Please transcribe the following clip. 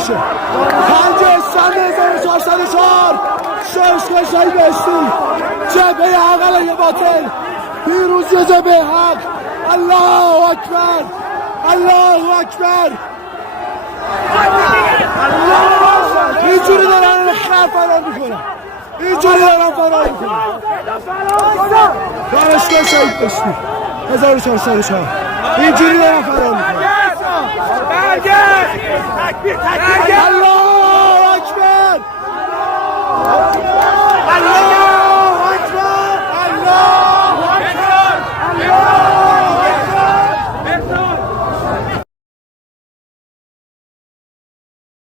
میشه. 5 اسفند 1404 شش شهید بهشتی، جبهه حق علیه باطل، پیروزی جبهه حق. الله اکبر، الله اکبر. اینجوری دارن خر فرار میکنن، اینجوری دارن فرار میکنن. دانشگاه شهید بهشتی 1404 اینجوری دارن فرار میکنن.